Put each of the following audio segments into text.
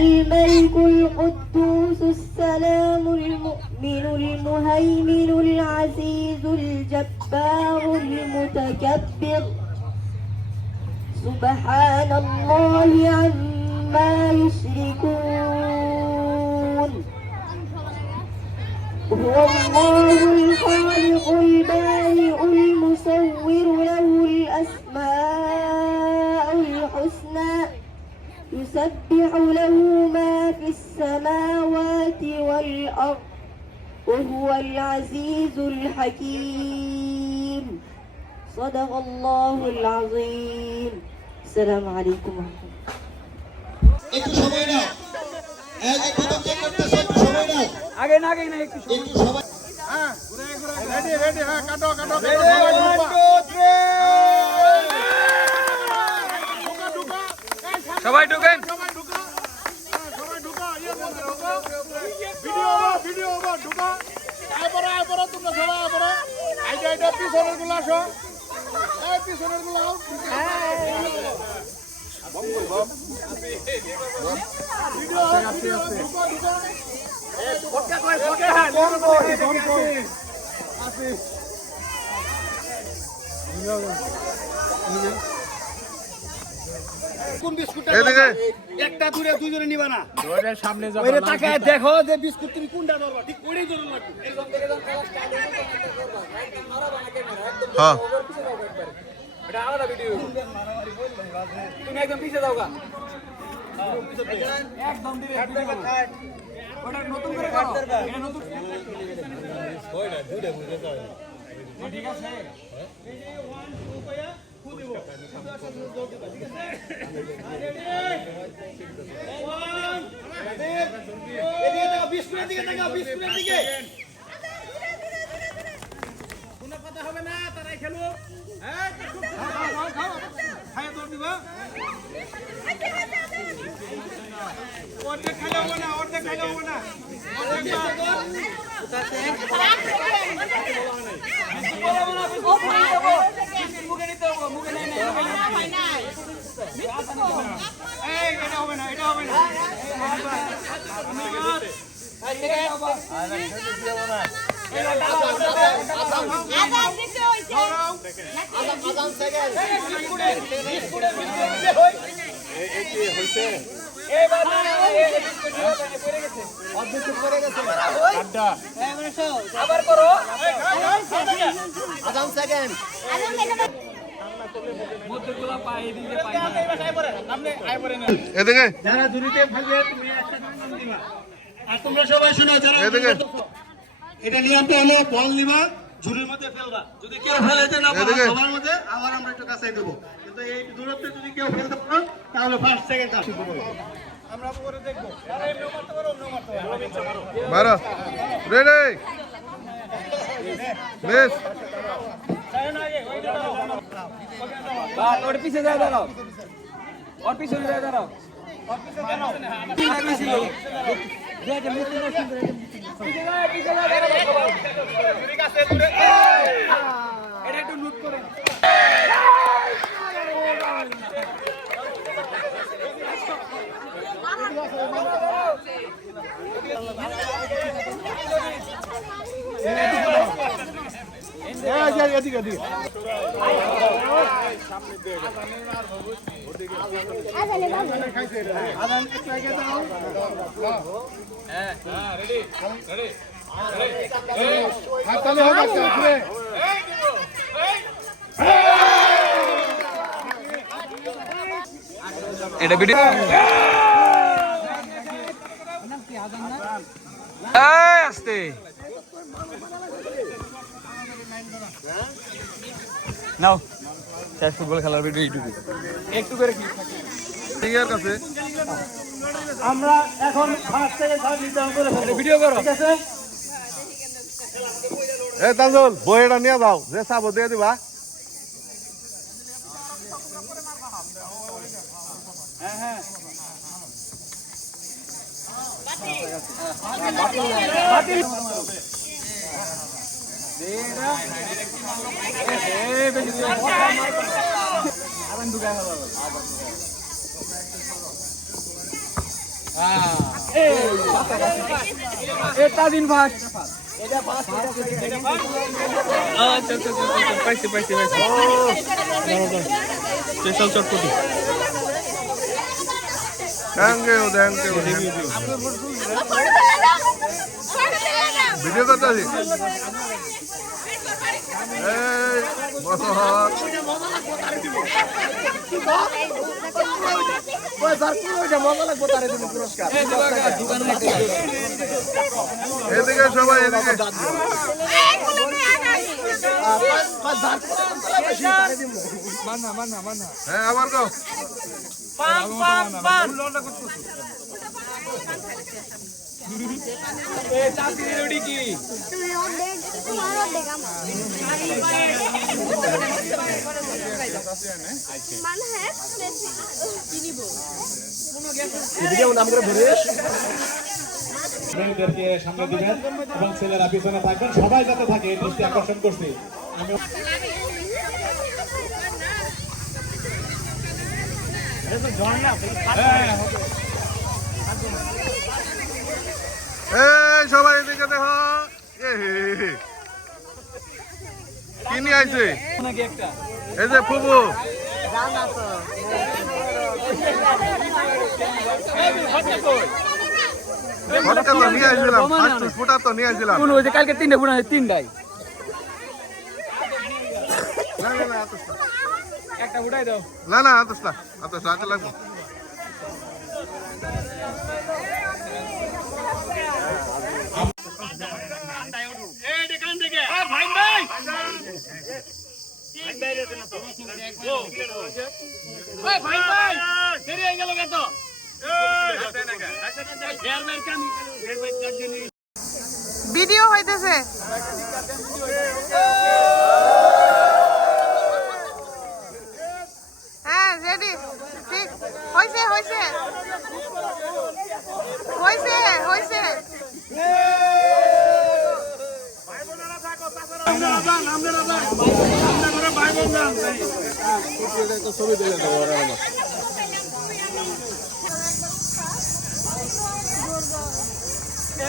الملك القدوس السلام المؤمن المهيمن العزيز الجبار المتكبر سبحان الله عما يشركون هو الله الخالق البارئ المصور له الأسماء الحسنى يسبح له ما في السماوات والأرض وهو العزيز الحكيم صدق الله العظيم السلام عليكم ورحمة الله একটু সময় নাও একদম চেক করতেছ একটু সময় নাও আগে না একটু সময় হ্যাঁ ঘুরে রেডি হ্যাঁ কাটো 1 2 3 সবাই ঢুকেন সবাই ঢুকা ইয়ে বন্ধ করো ভিডিও ওভার ঢুকা আইপরা তোমরা সবাই আইপরা আইডা পিছনের গুলো আসো এই পিছনের গুলো আও বম ভিডিও ঢুকা এই ফটকা কই আসি কোন বিস্কুটটা একটা দূরে দুইজনে নিবা না ওরে সামনে যাও ওরে তাকায় দেখো যে বিস্কুট তুমি কোনটা ধরবা ঠিক ওইটাই ধরন লাগবে এরকম থেকে যখন খেলা স্টার্ট হবে তখন করবা রাইট মারা বানা ক্যামেরা একদম হ্যাঁ এটা আলাদা ভিডিও মারামারি বললাম তুমি একদম পিছে দাও গা একদম দিরে ওটা নতুন করে করো এটা নতুন কই না দুইটা বুঝে যাও ঠিক আছে এই যে 1 2 কইয়া খুদিব কোনো কথা হবে না তারাই খেলো খাইয়া দৌড় দিবা অর্ধেক খাইলে হবে না মুখে নিতে হবে মুখে নেই এটা হবে না আবার করো আদান সেকেন্ড যারা ঝুড়িতে ফেলবে তুমি একটা নাম দিবা আর তোমরা সবাই শোনো যারা এটা নিয়মটা হলো বল নিবা ঝুড়ির মধ্যে ফেলবা যদি কেউ ফেলে দেন না সবার মধ্যে আবার আমরা একটু কাছে দেব কিন্তু এই দূরত্বে যদি কেউ ফেলতে পারো তাহলে ফার্স্ট সেকেন্ড আসবে আমরা পরে দেখব যারা এমনি মারতে পারো অন্য মারতে পারো মারো রেডি মিস और पीछे जा रहा और पीछे जा रहा এটা ভিডিও আস্তে নাও শেষ ফুটবল খেলার ভিডিও ইউটিউবে একটু করে ক্লিক থাকে ঠিক আছে আমরা এখন ফার্স্ট থেকে সব নির্ধারণ করে ফেলবো ভিডিও করো ঠিক আছে এ তাজুল বইটা নিয়ে যাও যে সাবো দিয়ে দিবা হ্যাঁ হ্যাঁ বাতিল দেরা বেশি আবার ঢুকায় হবে তাজিন ভাস পাইছি স্পেশাল চটপটি থ্যাংক ইউ ভিডিও করতেছি এই বস এদিকে সবাই এদিকে হ্যাঁ আবার গো মেয়েদেরকে সামনে দিবেন এবং ছেলেরা পিছনে থাকবেন, সবাই যাতে থাকে এই দৃষ্টি আকর্ষণ করছি আমি। এই সবাই এদিকে দেখো কি নিয়ে আইছে এই যে ফুবু ফটকা তো নিয়ে আসছিলাম ফার্স্ট ফুটা তো নিয়ে আসছিলাম কালকে 3টে ফুটা 3টাই একটা ফুটাই দাও না আতসলা আতে লাগবো ভিডিও হইতেছে হ্যাঁ রেডি ঠিক হইছে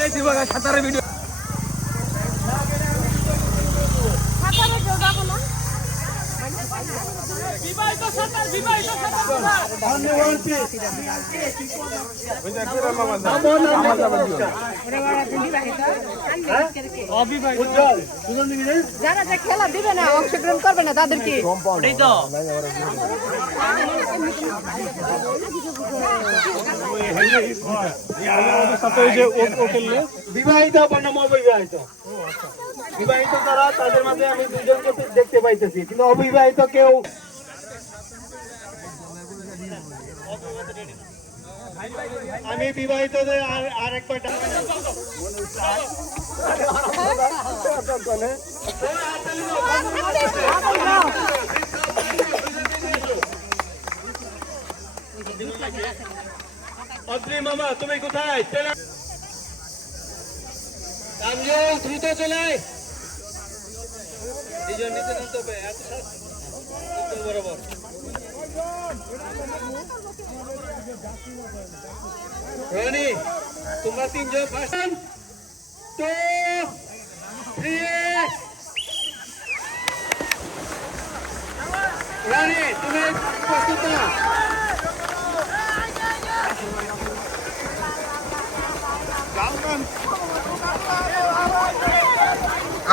এই দিবাগা সাঁতারের ভিডিও যারা যে খেলা দিবে না অংশগ্রহণ করবে না তাদেরকে বিবাহিত বনাম অবিবাহিত, বিবাহিত যারা তাদের মাঝে আমি দুজনকে দেখতে পাইতেছি, কিন্তু অবিবাহিত কেউ আমি বিবাহিত আরেকবার অদ্রি মামা তুমি কোথায়? দ্রুত চলে দুজন নিচে নামতে হবে বরাবর। রনি তোমরা তিনজন ফার্স্ট 2 3 রনি তুমি প্রস্তুত না?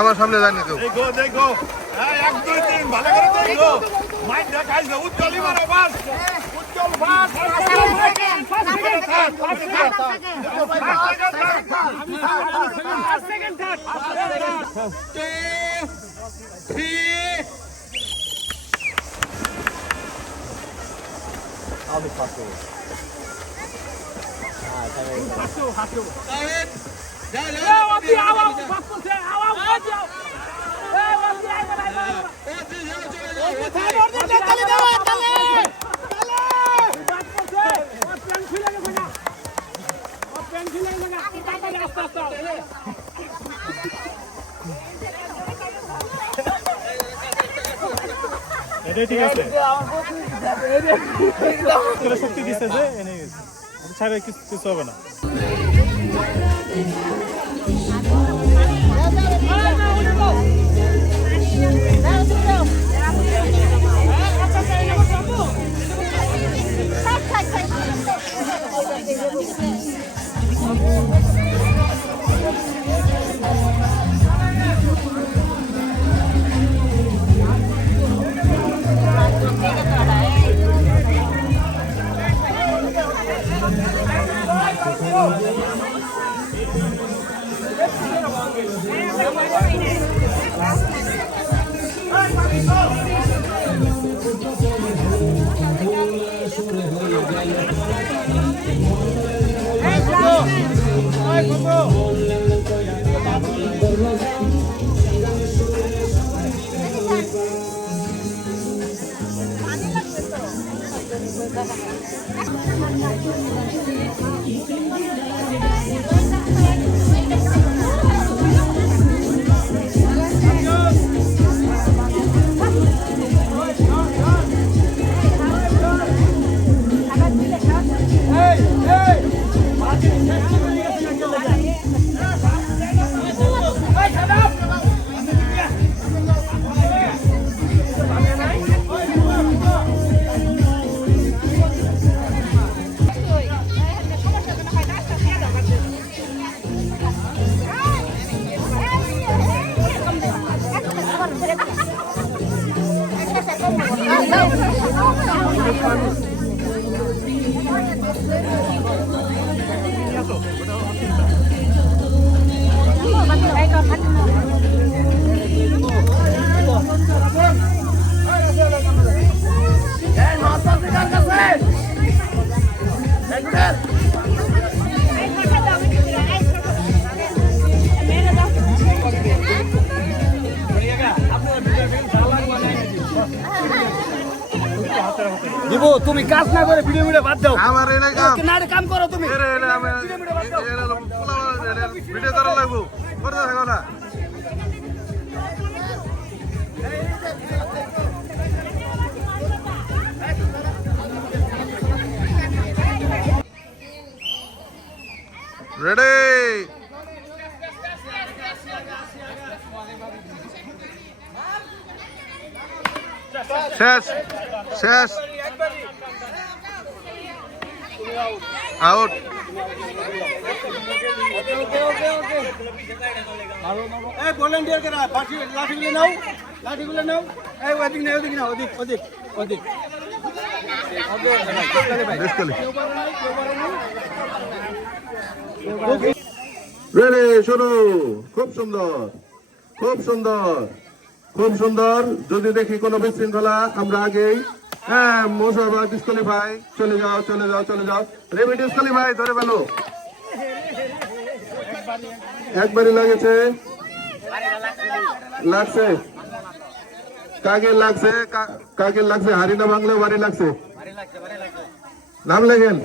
আমার সামনে জানি তো দেখো 1 2 3 ভালো করে দেখো মাইন্ড দেখাইছে উজ্জ্বলই বরাবর উজ্জ্বল ফাস্ট সেকেন্ড থার্ড 2 3 আমি পাসো হাসো যা আপনি আওয়াজ পাসছে আওয়াজ যাও ঠিক আছে শক্তি দিচ্ছে ছাড়ে কিছু হবে না। দিব তুমি কাজ না করে ভিডিও ভিডিও বাদ দাও। আমার এনে কাম না কাম করো তুমি। ভিডিও করা লাগবো, করতে থাকো না। রেডি, শেষ শেষ, আউট। এই ভলান্টিয়ার কে লাঠিগুলো নাও, লাঠিগুলো নাও। এই ওদিক না, ওদিক না, ওদিক ওদিক ওদিক। রেডি, শুরু। খুব সুন্দর, খুব সুন্দর, খুব সুন্দর। যদি দেখি কোনো বিশৃঙ্খলা আমরা আগেই, হ্যাঁ, মোশাররফ ডিসকোয়ালিফাই। চলে যাও, চলে যাও, চলে যাও। রেবি ডিসকোয়ালিফাই, ধরে পেলো। একবারই লাগেছে, লাগছে কাকে লাগছে, কাকে লাগছে। হারিনা বাংলা বাড়ি লাগছে, নাম লেখেন।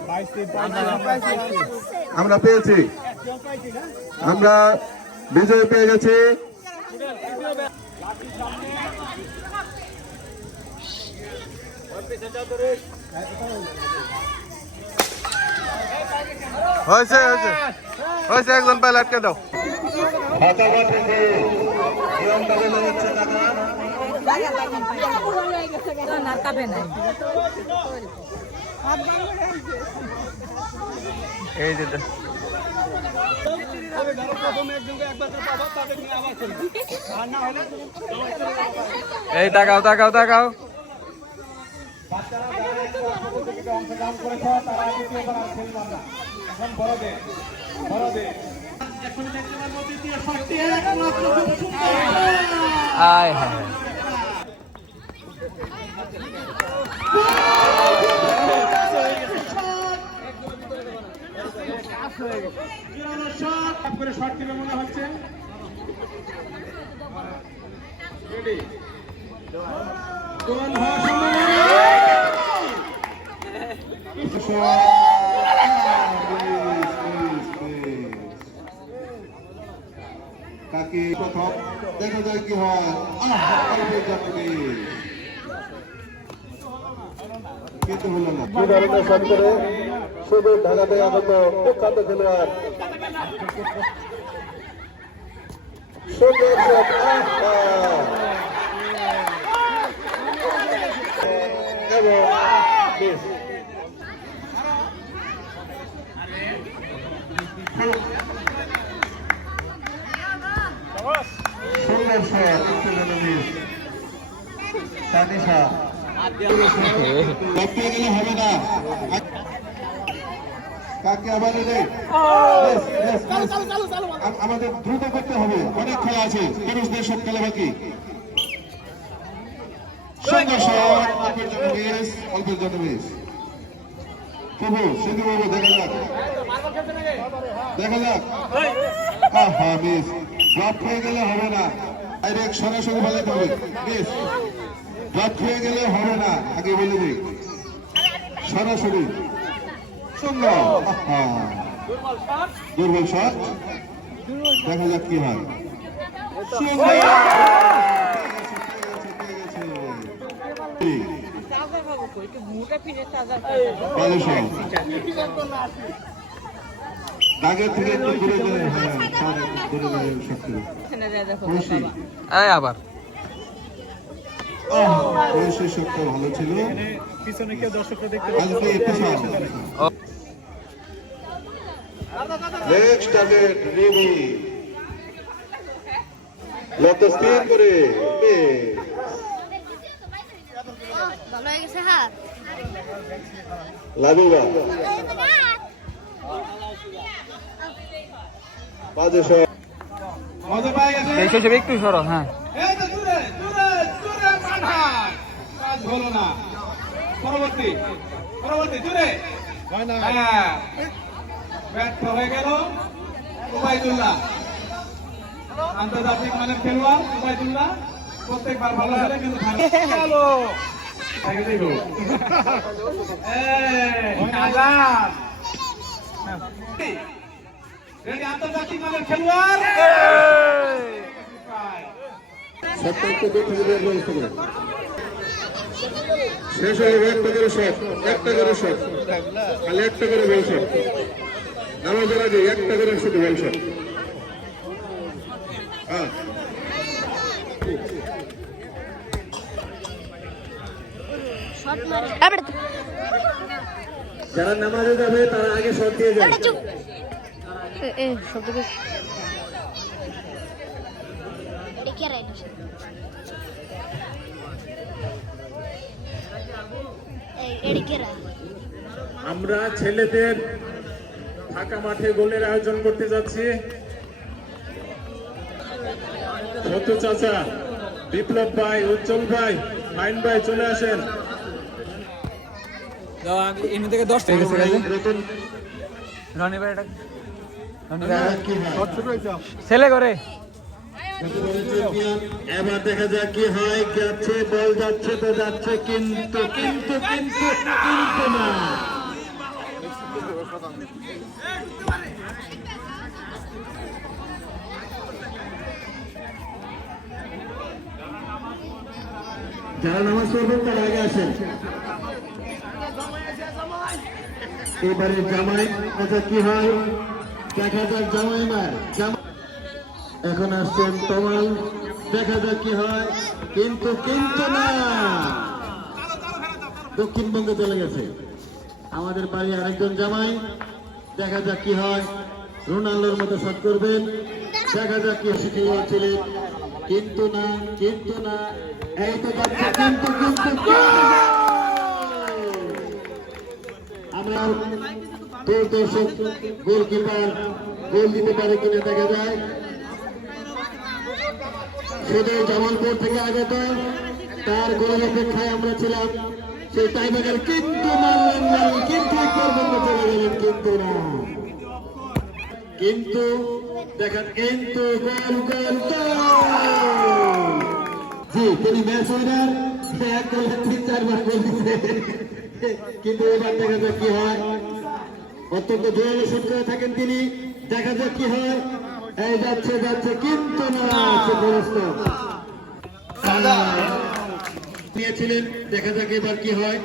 আমরা পেয়েছি, আমরা বিজয় পেয়ে গেছি। হয়েছে হয়েছে হয়েছে, একজন পাইলে আটকে দাও। এই যে এই তাকাও তাকাও তাকাও। অংশগ্রহণ করেছ তারা দ্বিতীয়বার আর খেলবে না। এখন বড়দের বড়দের এখন দেখতে পারবো দ্বিতীয় শটটি একমাত্র আয় হ্যাঁ শট দিলে মনে হচ্ছে। রেডি, গোল হওয়ার কাকে প্রথম দেখা যায় কি হয়। কিন্তু হলো না। সুদূর ঢাকাতে আগত প্রখ্যাত খেলোয়াড় সুন্দর শট। এবং মিস। সুন্দর শট, মিস। তানিশা লক্ষ্যে গেলে হবে না। কাকে আবার আমাদের দ্রুত করতে হবে, অনেক খেলা আছে, পুরুষদের সব খেলা বাকি। সুন্দর শট, অল্পের জন্য মিস, অল্পের জন্য মিস। প্রভু সিন্ধু বাবু দেখা যাক, দেখা যাক। হ্যাঁ মিস, ড্রপ হয়ে গেলে হবে না, ডাইরেক্ট সরাসরি ফেলাতে হবে। মিস, ড্রপ হয়ে গেলে হবে না, আগে বলে দিই, সরাসরি। সুন্দর, দুর্বল শট, দেখা যাক কি হয়। সুন্দর, ভালো শট, দাগের থেকে একটু দূরে গেলে, হ্যাঁ দূরে গেলে শক্তি। আবার ঐশী শক্তি ভালো ছিল। পিছনে কেউ দর্শকরা দেখতে আজকে নেক্সট টার্গেট রিবি, লক্ষ্য স্থির করে ভালো হয়ে গেছে হাত লাবিবা বাজে শট। মজা পাই গেছে। একটু সরো। হ্যাঁ এই তো দূরে দূরে দূরে মাঠা কাজ হলো না। পরবর্তী পরবর্তী দূরে হয় না। হ্যাঁ ব্যর্থ হয়ে গেল উবাইদুল্লাহ, আন্তর্জাতিক মানের খেলোয়াড় উবাইদুল্লাহ। প্রত্যেকবার ভালো খেলে কিন্তু গেল। আন্তর্জাতিক মানের খেলোয়াড় শেষ হয়ে যাবে। একটা করে শট, একটা করে শট, খালি একটা করে বল শট। নামাজের আগে একটা করে শুধু বল শট। যারা নামাজে যাবে তারা আগে শট দিয়ে যাবে। শব্দ দেখে রাইট আমরা ছেলেদের ফাঁকা মাঠে গোলের আয়োজন করতে যাচ্ছি। ছোট চাচা, বিপ্লব ভাই, উজ্জ্বল ভাই, ফাইন ভাই চলে আসেন। এমনি থেকে 10 থেকে গেছে রনি ভাই, এটা ছেলে করে। এবার দেখা যাক কি হয়। যাচ্ছে বল, যাচ্ছে তো যাচ্ছে, কিন্তু কিন্তু কিন্তু কিন্তু না। যারা নামাজ পড়বেন তারা আগে আসেন। এবারে জামাই আচ্ছা কি হয় দেখা যাক। জামাই মার এখন আসছেন তমাল, দেখা যাক কি হয়। কিন্তু কিন্তু না, দক্ষিণবঙ্গে চলে গেছে আমাদের বাড়ি আরেকজন জামাই। দেখা যাক কি হয়। রোনাল্ডোর মতো শট করবেন, দেখা যাক কি শিখিয়েছিলেন। কিন্তু না, কিন্তু না, এই তো যাচ্ছে কিন্তু কিন্তু আমরা দর্শক গোলকিপার গোল দিতে পারে কিনা দেখা যায়। সেটাই জামালপুর থেকে আগত, তার গোলের অপেক্ষায় আমরা ছিলাম। সেই টাইব্রেকার কিন্তু মারলেন না, কিন্তু পর্যন্ত চলে গেলেন, কিন্তু না, কিন্তু দেখেন কিন্তু গোল গোল গোল। জি তিনি ম্যাচ উইনার, এক গোলে 3-4 গোল দিচ্ছে। কিন্তু এবার দেখা যাক কি হয়। অত্যন্ত জোরালো শট করে থাকেন তিনি, দেখা যাক কি হয়। এই যাচ্ছে যাচ্ছে কিন্তু না, নিয়েছিলেন, দেখা যাক এবার কি হয়।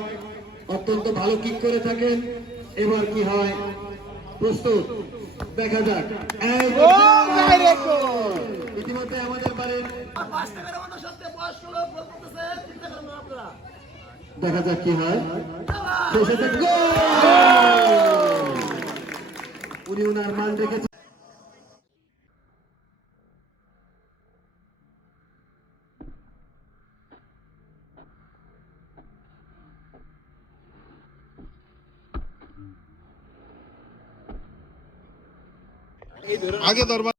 অত্যন্ত ভালো কিক করে থাকেন এবার কি হয় প্রস্তুত দেখা যাক ইতিমধ্যে আমাদের বাড়ির দেখা যাক কি হয় শেষে উনি ওনার মান রেখেছেন আগে দরবার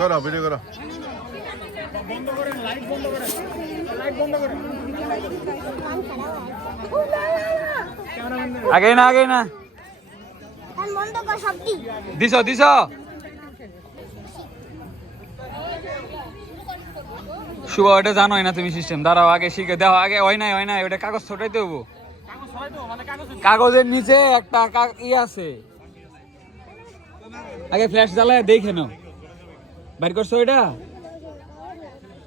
করো ভিডিও করো আগে না বন্ধ কর শব্দ দিছ শুভ ওটা জানোই না তুমি সিস্টেম দাঁড়াও আগে শিখে দাও আগে হয় নাই ওটা কাগজ ছোটাইতে হবো কাগজের নিচে একটা ই আছে আগে ফ্ল্যাশ জ্বালায় দেখে নাও বাইর করছো এটা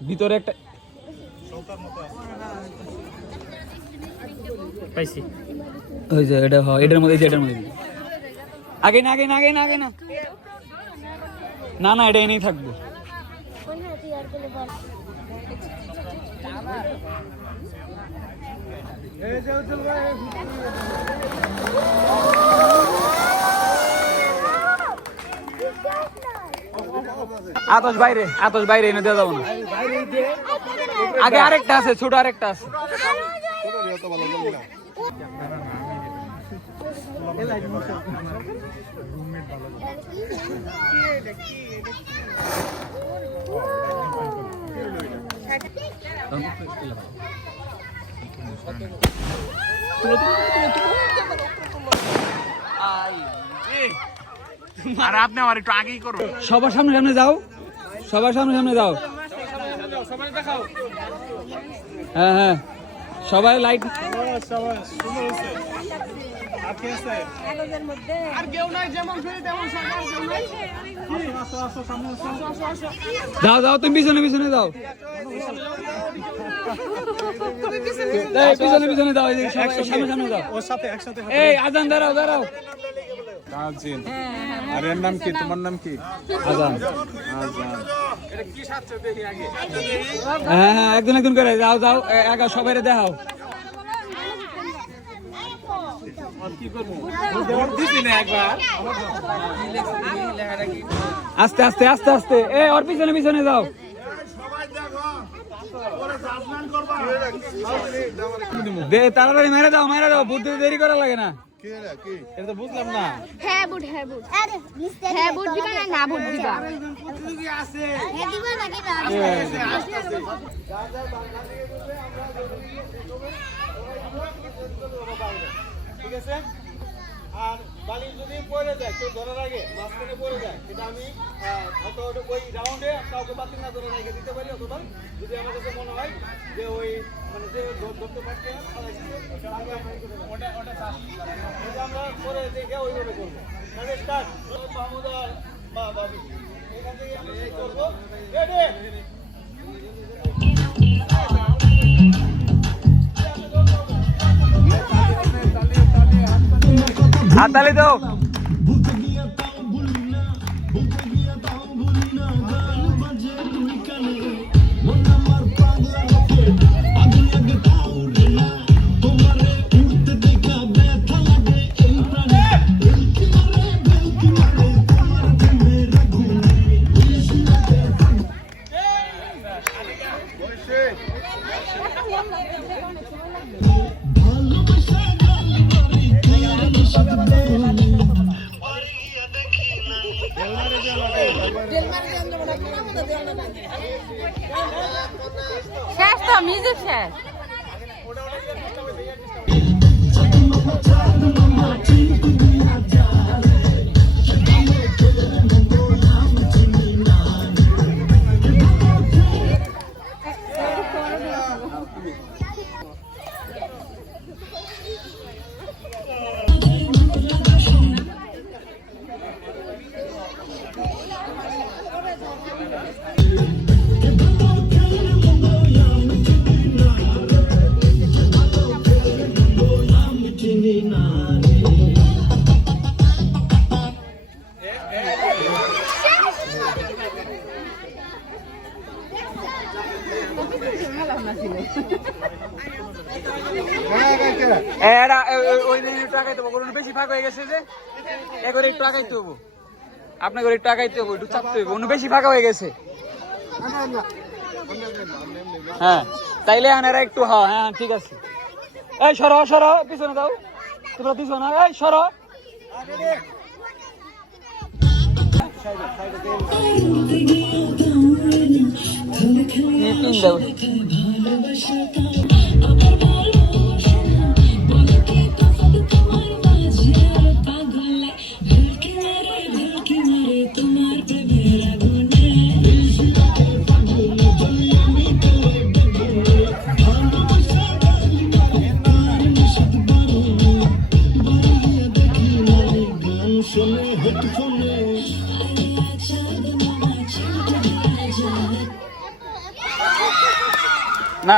ভিতরে একটা পাইছি ওই যে এটা হয় এটার মধ্যে আগে না এটা এনেই থাকবো আতশ বাইরে এনে দেওয়া যাবো না আগে আরেকটা আছে ছোট আরেকটা আছে আর আপনি আমার একটু আগেই করুন সবার সামনে যাও হ্যাঁ সবাই লাইট যাও তুমি পিছনে যাও পিছনে যাও সামনে যাও এই আজান দাঁড়াও আর এর নাম কি তোমার নাম কি আজান হ্যাঁ একজন করে যাও সবাই দেখাও আস্তে এ ওর পিছনে যাও তাড়াতাড়ি মেরে দাও বুদ্ধি দেরি করা লাগে না এটা বুঝলাম না হ্যাঁ বুট আরে হ্যাঁ বুট দিবা না বুট দিবা আছে হ্যাঁ দিবা নাকি না ঠিক আছে আর বালি যদি পড়ে যায় কেউ ধরার আগে মাঝখানে পড়ে যায় সেটা আমি হয়তো ওই রাউন্ডে কাউকে বাতিল না ধরে রেখে দিতে পারি অথবা যদি আমার কাছে মনে হয় যে ওই মানে যে ধরতে পারছে ওটা আমরা পরে দেখে ওইভাবে করবো তাহলে স্টার্ট মাহমুদ আর বা বাবু এখান থেকে আমি করবো রেডি হাততালি দাও শেষ তো মিউজিক শেষ বেশি ফাঁক হয়ে গেছে যে একবার একটু আগাইতে হবো আপনাকে একটু আগাইতে হবো একটু চাপতে হবো অন্য বেশি ফাঁকা হয়ে গেছে হ্যাঁ তাইলে আনারা একটু হ্যাঁ হ্যাঁ ঠিক আছে এই সরো সরো পিছনে দাও তোমরা পিছনে এই সরো দাও না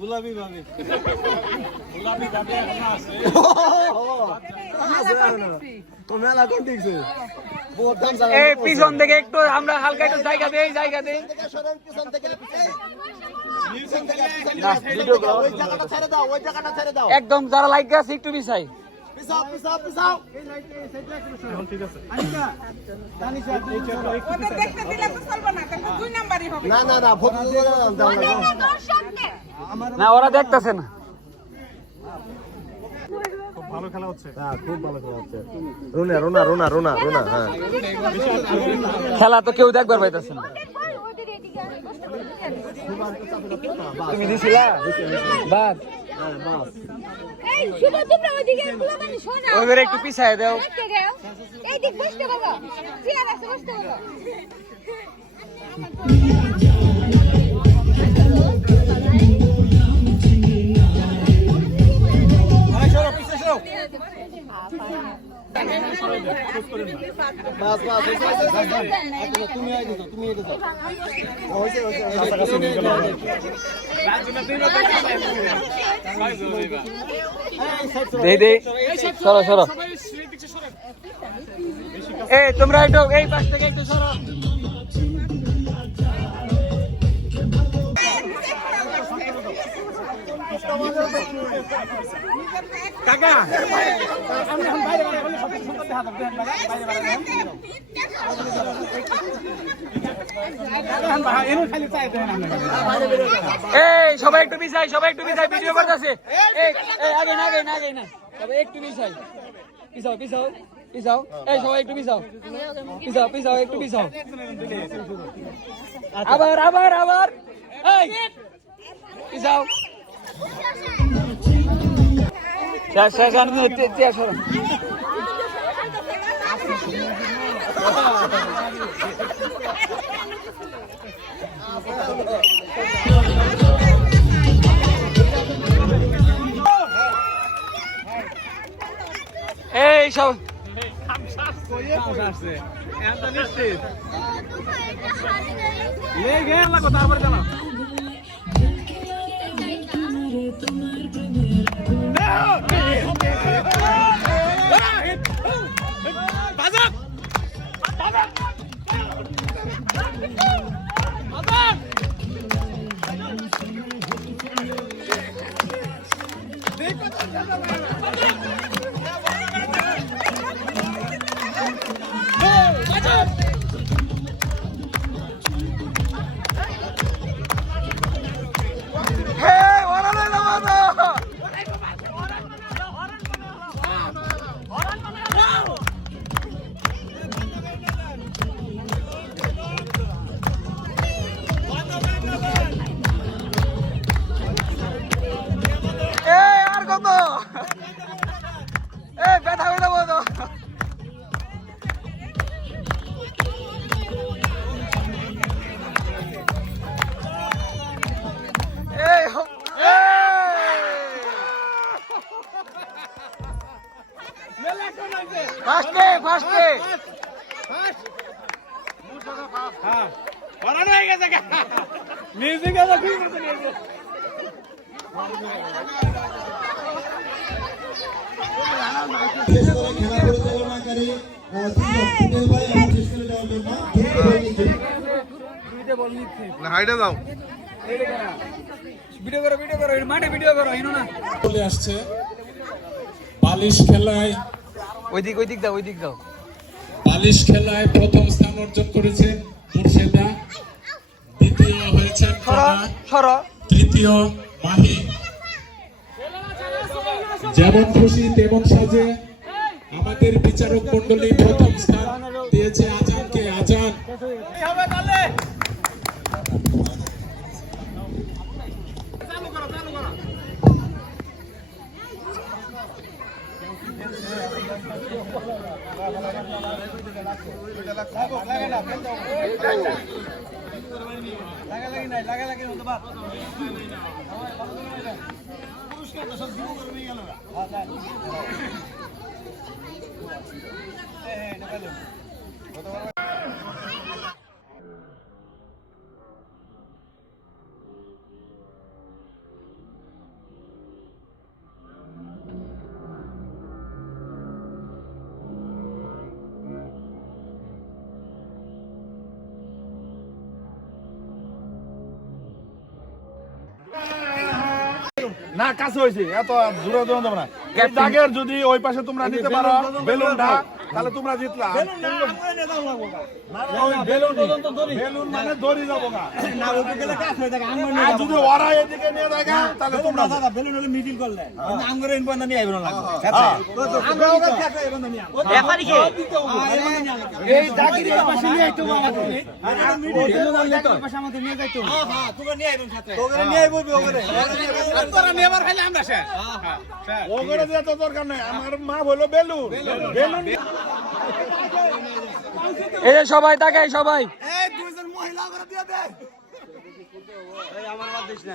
গোলাপি ভাবে গোলাপি ভাবে এখন আছে তো মেলা কোন দেখছে বহুত দাম জানা এই পিছন থেকে একটু আমরা হালকা একটু জায়গা দেই পিছন থেকে না ভিডিও করো ওই জায়গাটা ছেড়ে দাও একদম যারা লাইক আছে একটু পিছাই পিছাও ঠিক আছে না ফটো না ওরা দেখতেছে না ভালো খেলা হচ্ছে হ্যাঁ খুব ভালো খেলা হচ্ছে রুনা হ্যাঁ খেলা তো কেউ দেখবার পাইতেছে না তুমি দিছিলা বাদ ওদের একটু পিছায় দাও সরো সরো এই তোমরা একটু এই পাশ থেকে একটু সরো কাকা এই সবাই একটু পিছাই ভিডিও করতেছে আগে না তবে একটু পিছাই পিছাও এই সবাই একটু পিছাও একটু পিছাও আবার এই পিছাও এই সব নিশ্চিত তারপরে চালাও। আর কত ব্যথা হয়ে যাবো তো ফার্স্টে হয়ে গেছে মিউজিক আছে ঠিক আছে শেষ করে খেলা পরিচালনাকারী তিনজন ভাই আমার স্কুলে যাওয়ার জন্য হাইডে দাও ভিডিও করো মাঠে ভিডিও করো ইনো না চলে আসছে বালিশ খেলায় ওইদিক দাও বালিশ খেলায় প্রথম স্থান অর্জন করেছেন মুর্শেদা, দ্বিতীয় হয়েছেন সরো তৃতীয় মাহি। যেমন খুশি তেমন সাজে আমাদের বিচারক মন্ডলী প্রথম স্থান দিয়েছে আজানকে। আজান না কাছে হয়েছে এত দূরে দূরে দেবো না দাগের যদি ওই পাশে তোমরা নিতে পারো বেলুনটা তাহলে তোমরা জিতলা বেলুন মানে দড়ি যাবো না আর যদি ওরা এদিকে নিয়ে দেখা তাহলে তোমরা বেলুন হলে মিডিল করলে আঙ্গুরে ইনপয়েন্ট নিয়ে আইবো না এই দাগের পাশে নিয়ে আইতো আমাদের নিয়ে যাইতো তোমরা নিয়ে আইবেন সাথে তোমরা নিয়ে আইবো ওগরে তোরা নেবার ফেলে আমরা স্যার ওগরে দিয়ে তো দরকার নাই আমার মা বললো বেলুন বেলুন এই যে সবাই তাকাই সবাই এই দুইজন মহিলা করে দিয়ে দে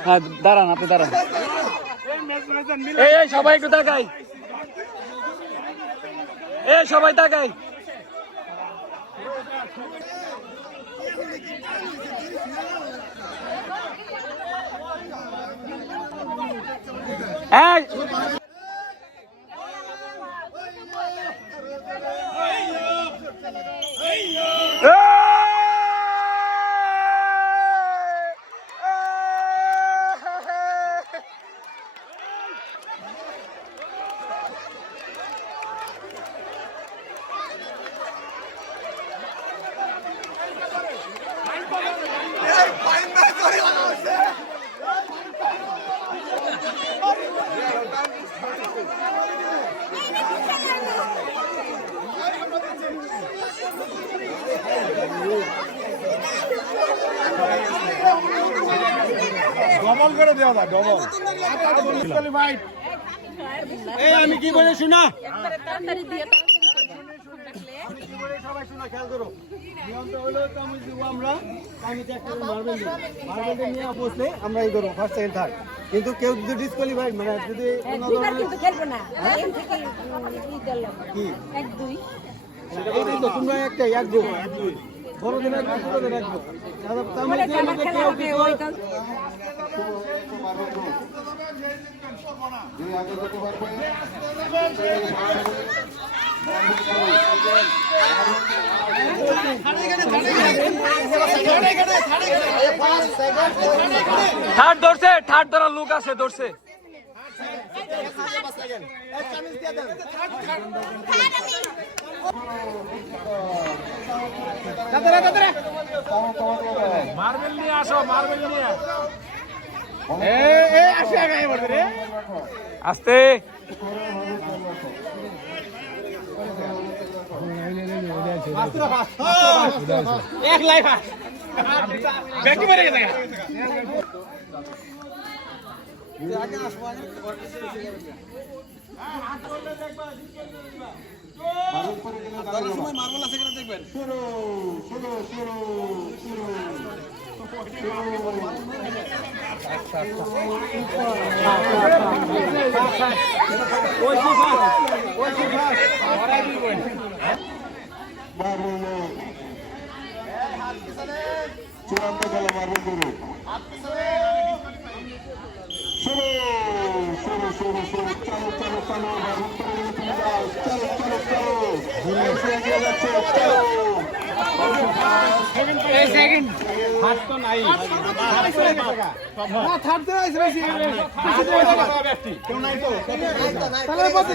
হ্যাঁ দাঁড়ান আপনি দাঁড়ান এই সবাই একটু তাকাই সবাই তাকাই ডবল করে দেওয়া যায় ডবল ভাই এই আমি কি বলে শোনা আমরা এই করবো ফার্স্ট সেকেন্ড থার্ড কিন্তু কেউ যদি ডিসকোয়ালিফাইড মানে যদি তোমরা একটাই এক গ্রুপ থার্ড ধরছে, থার্ড ধরার লোক আছে, ধরছে। মার্বেল নিয়ে আসো, মার্বেল নিয়ে আসে আগে রে আস্তে এক লাইফ ব্যাকি মেরে গেছে মার্বেল আছে কিনা দেখবেন চূড়ান্ত খেলা মার্বেল গুরু শুরু শুরু শুরু শুরু চালু চালু চালু মার্বেল চালু চালু চালু এসে এগিয়ে যাচ্ছে চালু সেকেন্ড হাত তো নাই না থার্ড আইছে বেশি কেউ নাই তো তাহলে বলতে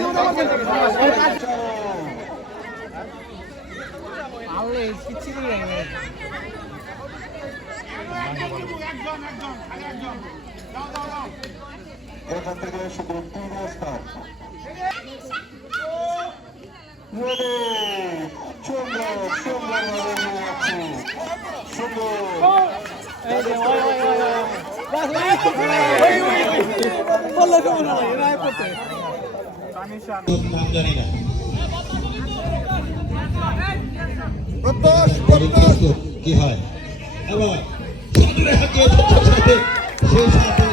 আলে কিচ্ছু করে নাই এখান থেকে শুধু 3 স্টার সুন্দর সুন্দর সুন্দর নাম জানি না কি হয় আবার সাদরে হাত দিয়ে সাথে সেই সাথে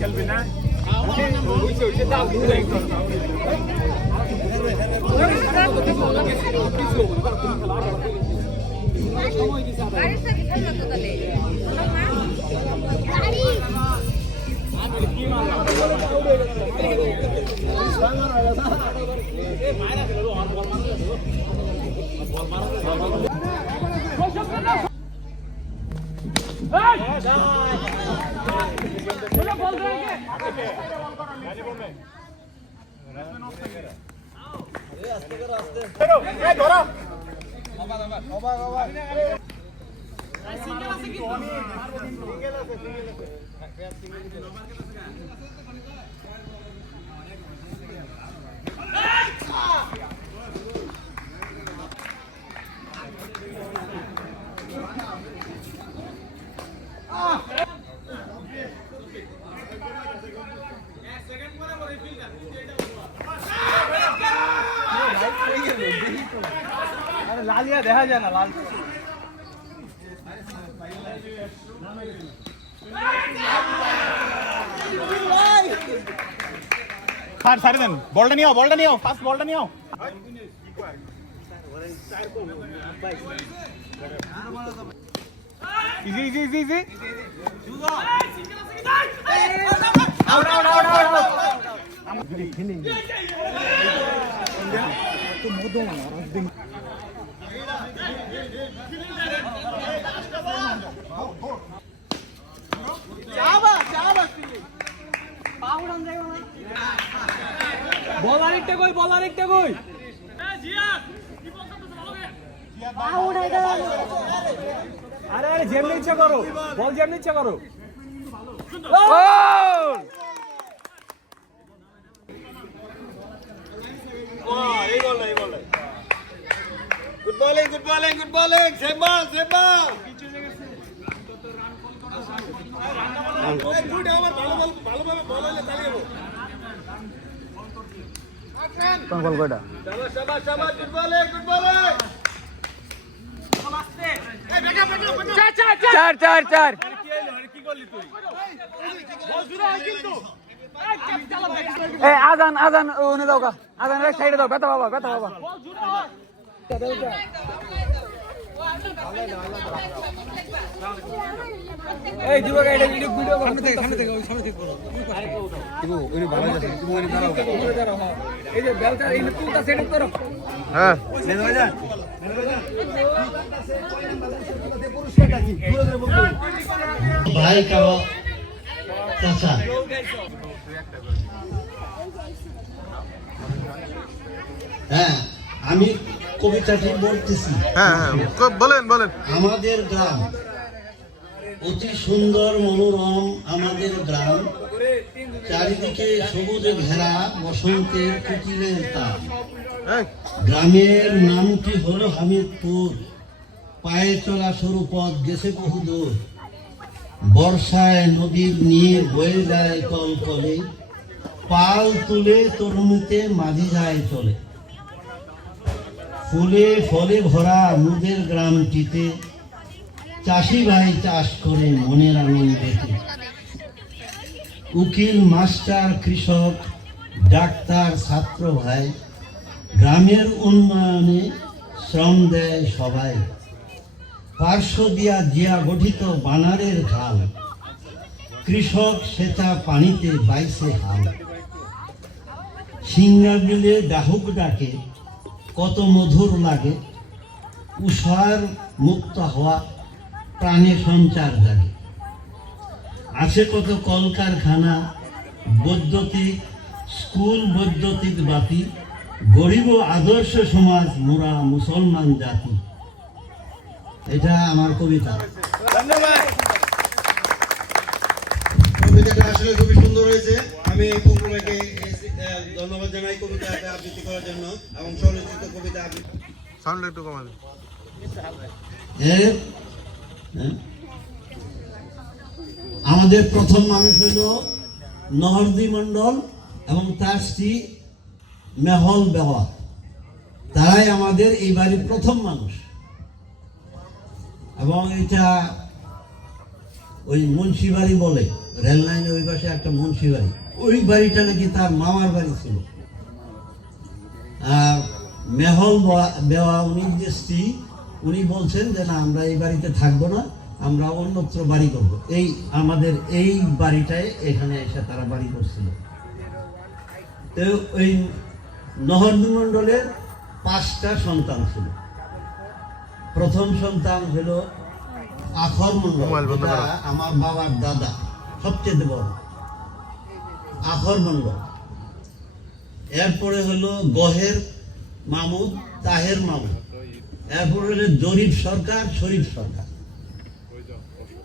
খেলবি না লালিয়া দেখা যায় না লাল সারি দেন বলটা নিও ফার্স্ট বলটা নিও easy easy easy easy out out out out তো মোদো না দিন বল আরেকটা কই আরে আরে যেমনি ইচ্ছা করো বল যেমনি ইচ্ছা করো এই বল গুড বলিং সেভ বল বল কয়টা চার চার চার আজান আজান ওনে দাও আজান এক সাইডে দাও ব্যথা বাবা এই দিব গাইডে ভিডিও সামনে থেকে ওই সামনে থেকে করো দিব ওই ভালো আছে তুমি ওই দাঁড়াও এই যে বেলটা এই পুলটা সেট করো হ্যাঁ নে দাও যা ভাই কারো চাচা হ্যাঁ আমি কবিতাটি বলতেছি। হ্যাঁ হ্যাঁ বলেন বলেন। আমাদের গ্রাম অতি সুন্দর মনোরম, আমাদের গ্রাম চারিদিকে সবুজে ঘেরা, বসন্তের কুকিলের তার। গ্রামের নামটি হলো হামিদপুর, পায়ে চলা সরু পথ গেছে বহুদূর। বর্ষায় নদীর নীর বয়ে যায় কলকলে, পাল তুলে তরুণীতে মাঝি যায় চলে। ফুলে ফলে ভরা মুদের গ্রামটিতে চাষি ভাই চাষ করে মনের আনন্দেতে। উকিল মাস্টার কৃষক ডাক্তার ছাত্র ভাই গ্রামের উন্নয়নে শ্রম দেয় সবাই। পার্শ্ব দিয়া জিয়া গঠিত বানারের খাল, কৃষক সেচা পানিতে বাইছে হাল। সিংহা বিলে ডাহুক ডাকে কত মধুর লাগে, উষার মুক্ত হওয়া প্রাণে সঞ্চার জাগে। আছে কত কলকারখানা, বৈদ্যুতিক স্কুল, বৈদ্যুতিক বাতি, গরিব আদর্শ সমাজ মোরা মুসলমান জাতি। এটা আমার কবিতা। কবিতাটা আসলে খুবই সুন্দর হয়েছে। আমি পঙ্কু ভাইকে ধন্যবাদ জানাই কবিতা আবৃত্তি করার জন্য এবং স্বরচিত কবিতা আবৃত্তি। সাউন্ড একটু কমালে। আমাদের প্রথম মানুষ হইল নহরদি মন্ডল এবং তার স্ত্রী মেহল বেওয়া, তারাই আমাদের এই বাড়ির প্রথম মানুষ। এবং এটা ওই মুন্সি বাড়ি বলে, রেল লাইনের ওই পাশে একটা মুন্সি বাড়ি, ওই বাড়িটা নাকি তার মামার বাড়ি ছিল। আর মেহল বেওয়া উনি যে স্ত্রী, উনি বলছেন যে না আমরা এই বাড়িতে থাকবো না, আমরা অন্যত্র বাড়ি করবো। এই আমাদের এই বাড়িটায় এখানে এসে তারা বাড়ি করছিল। তো ওই নহরদি মন্ডলের 5টা সন্তান ছিল। প্রথম সন্তান হলো আখর মন্ডল, আমার বাবার দাদা, সবচেয়ে বড় আখর মন্ডল। এরপরে হলো গহের মামুদ, তাহের মামুদ। এরপরে হলো জরিফ সরকার, শরীফ সরকার।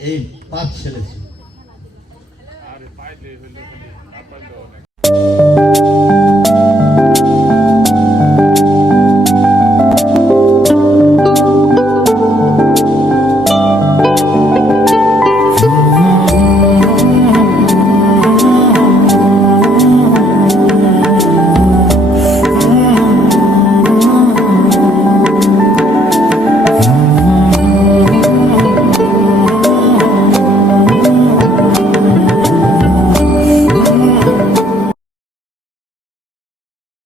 এই 5 ছেলে ছিল।